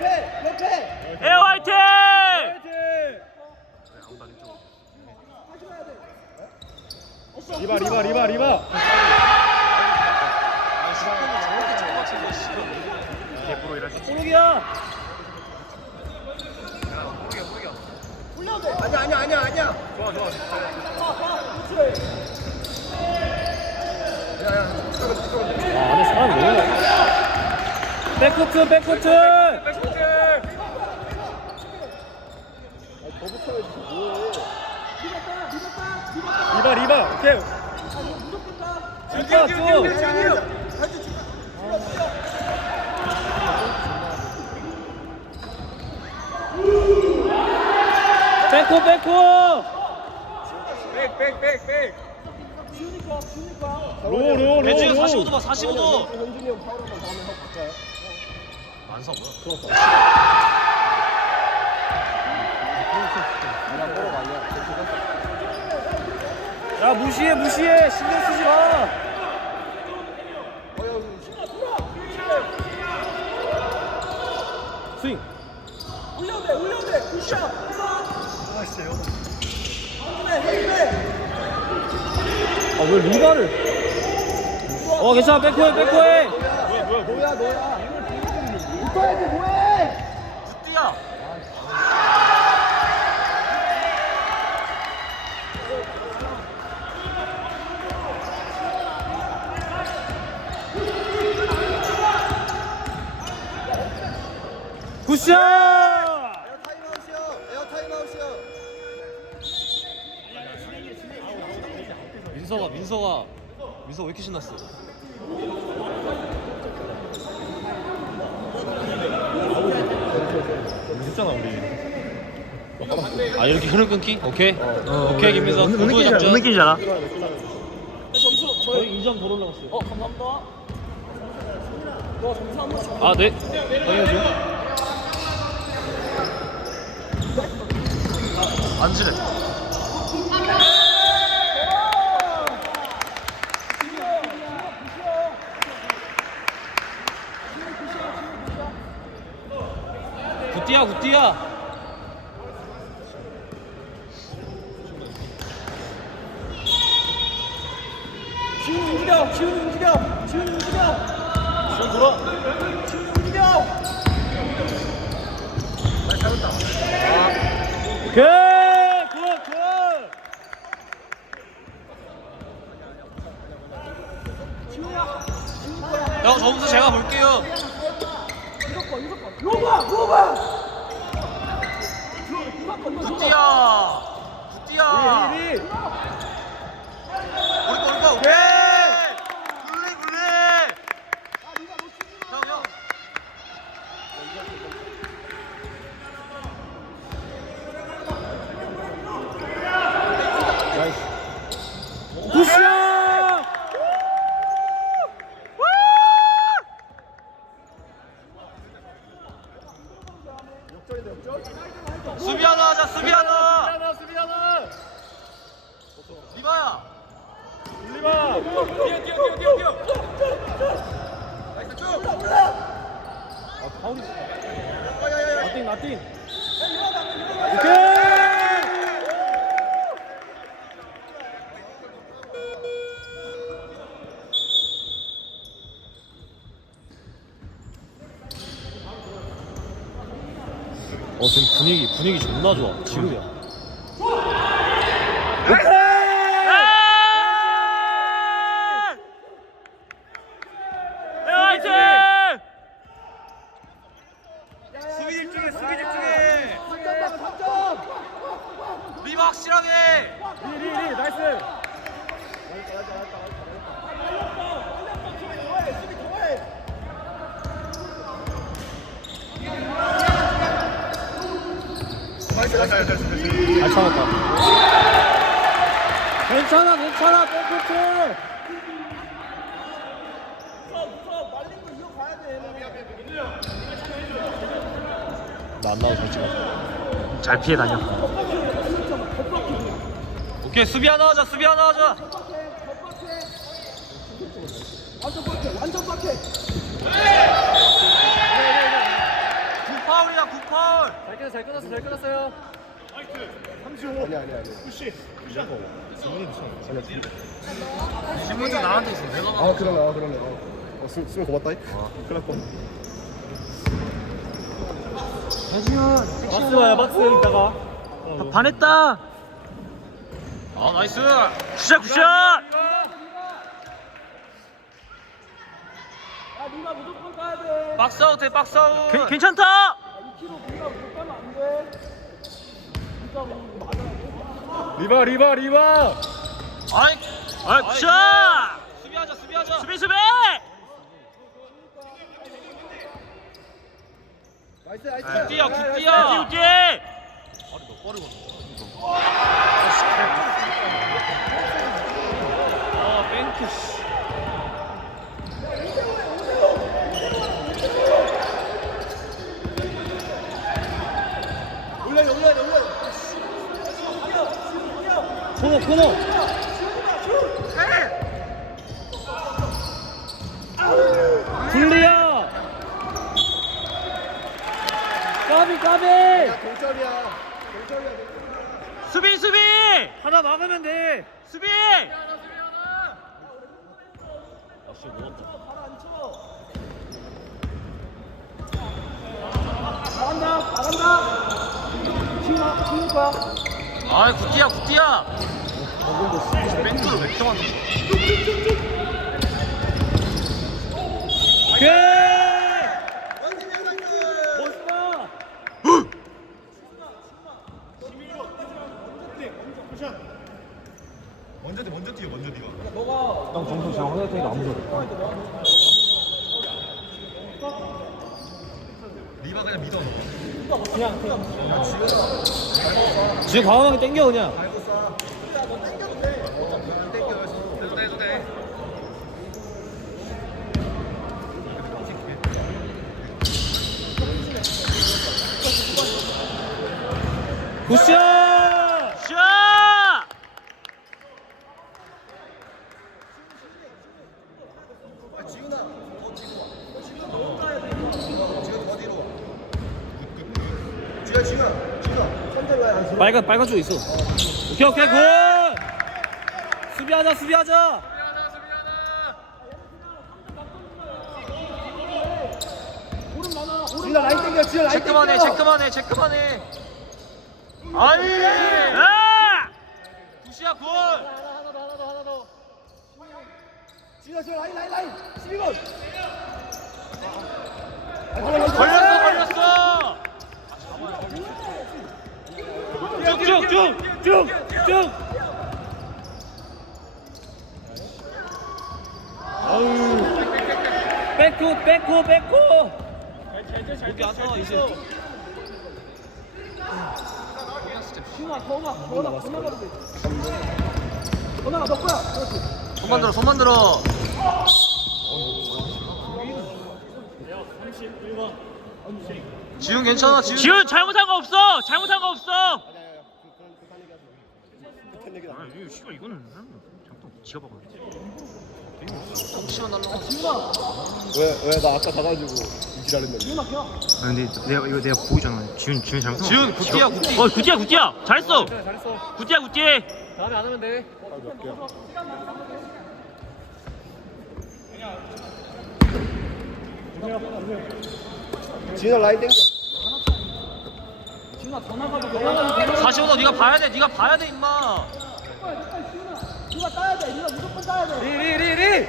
에어 화이팅! 리바. 오르기야. 아니야. 아, 안에 사람이 너무 많아. 백코트. 리바. 오케이. 쭉. 백코. 백. 로. 배지우 45도 봐. 45도. 현준이 형 파울 한번 다음에 형 볼까요? 안 서. 그냥 보러 가냐? 야, 무시해. 신경 쓰지 마. 스윙. 올려도 돼. 굿샷. 아, 왜 리바를? 괜찮아. 백호해. 뭐야? 붙어야지 뭐해? 뛰어. 굿샷! 에어 타임아웃이요. 민서가 왜 이렇게 신났어? 했잖아 우리. 아, 이렇게 흐름 끊기? 오케이. 오케이, 김민서. 무슨 느낌인지 알아? 점수 저희 2점 더 올라갔어요. 감사합니다. 와 점수 한번 줘. 아, 네. 확인해줘. 앉으래. 굿띠야. 지훈 움직여. 지훈 돌아. 지훈 움직여. 굿. 형, 점수 제가 볼게요. 로바. 굿띠야. 우리 거 오케이. 굴리. 형. 굿샷! 수비 하나 하자. 수비 하나. 리바야. 리바. 뛰어. 나이스 쭉. 아 파울이. 나띵. 오케이. 지금 분위기 존나 좋아. 지금이야. 화이팅! 수비 집중해. 3점. 리바 확실하게. 리 나이스. 잘 참았다. 괜찮아. 백코트. 나 안 나와도 잘 찍어. 잘 피해 다녀. 오케이, 수비 하나 하자. 완전 빡해. 두 파울. 잘 끊었어요. 아니야. 신문지 나한테 있어. 내가 아 그러네. 수면 고맙다. 큰일 날 뻔. 박스 박스 이따가. 반했다. 아 나이스. 굿샷. 야 니가 무조건 가야 돼. 박스아웃 해 박스아웃. 괜찮다. 2kg 니가 못 가면 안 돼. 진짜 맞아. 리바. 아이 굿샷. 수비하자. 수비. 나이스. 굿디야. 아니 너 빠르구나. 아 뱅크. 코너. 굴리야. 까비. 동점이야. 수비. 하나 막으면 돼. 수비. 나간다. 지금 거야. 아 굿디야. 뱅크를 왜 이렇게 많이? 오케이. 멋있다. 먼저 뛰어. 형 정수 지금 화낼 테니까 안 무서워. 리바 그냥 믿어. 지금 과감하게 땡겨 그냥. 해도 돼. 굿샷. 샷. 지훈아, 더 뒤로 와. 지훈아. 선대 왜안 서? 빨간 쪽 있어. 오케이 굿. 수비하자. 지훈아 라인 땡겨. 체크만 해. 아이. 굿이야 굿. 하나 더. 지훈아 라인. 12번. 걸렸어. 쭉. 아우. 백호. 여기 와서 이제 지훈아 더 나가도 돼. 더 나가 너 거야. 그렇지. 손만 들어. 지훈 괜찮아. 지훈 잘못한 거 없어. 아니 씨발 이거는 잠깐 지가 봐봐. 톡치만 날라. 왜 나 아까 가가지고 이지랄했는데. 지훈아 기어. 근데 내가 보이잖아. 지훈 잘못한 지훈 굿디야. 굿디야. 잘했어. 잘했어. 굿디야. 다음에 안 하면 돼. 지훈아 라인 땡겨. 지훈아 더 나가도 돼. 다시 오너 네가 봐야 돼 임마. 누가 따야 돼. 니가 무조건 따야 돼. 리.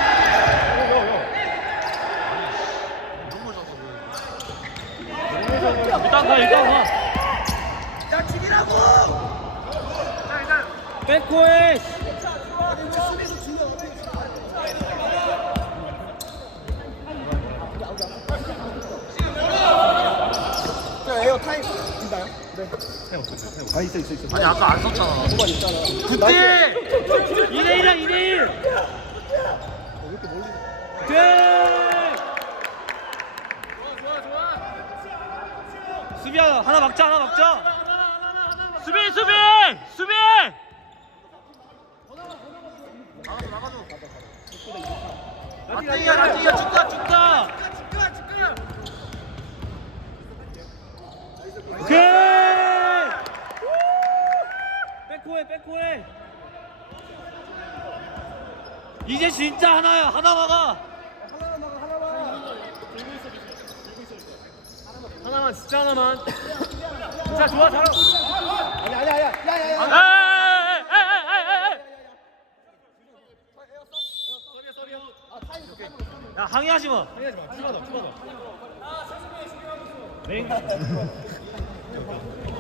일단 가. 야 죽이라고. 백호에. 에어 타임 있나요? 네. 있어. 아니 아까 안 썼잖아. 후반 있잖아. 굿디. 2대1. 돼. 수비야 하나 막자. 수비. 나띵이야 죽다. 오케이. 이제 진짜 하나야. 하나 막아. 하나만 진짜 하나만. 자 좋아 잘하. 야야야야야야. 야 항의하지 마. 네.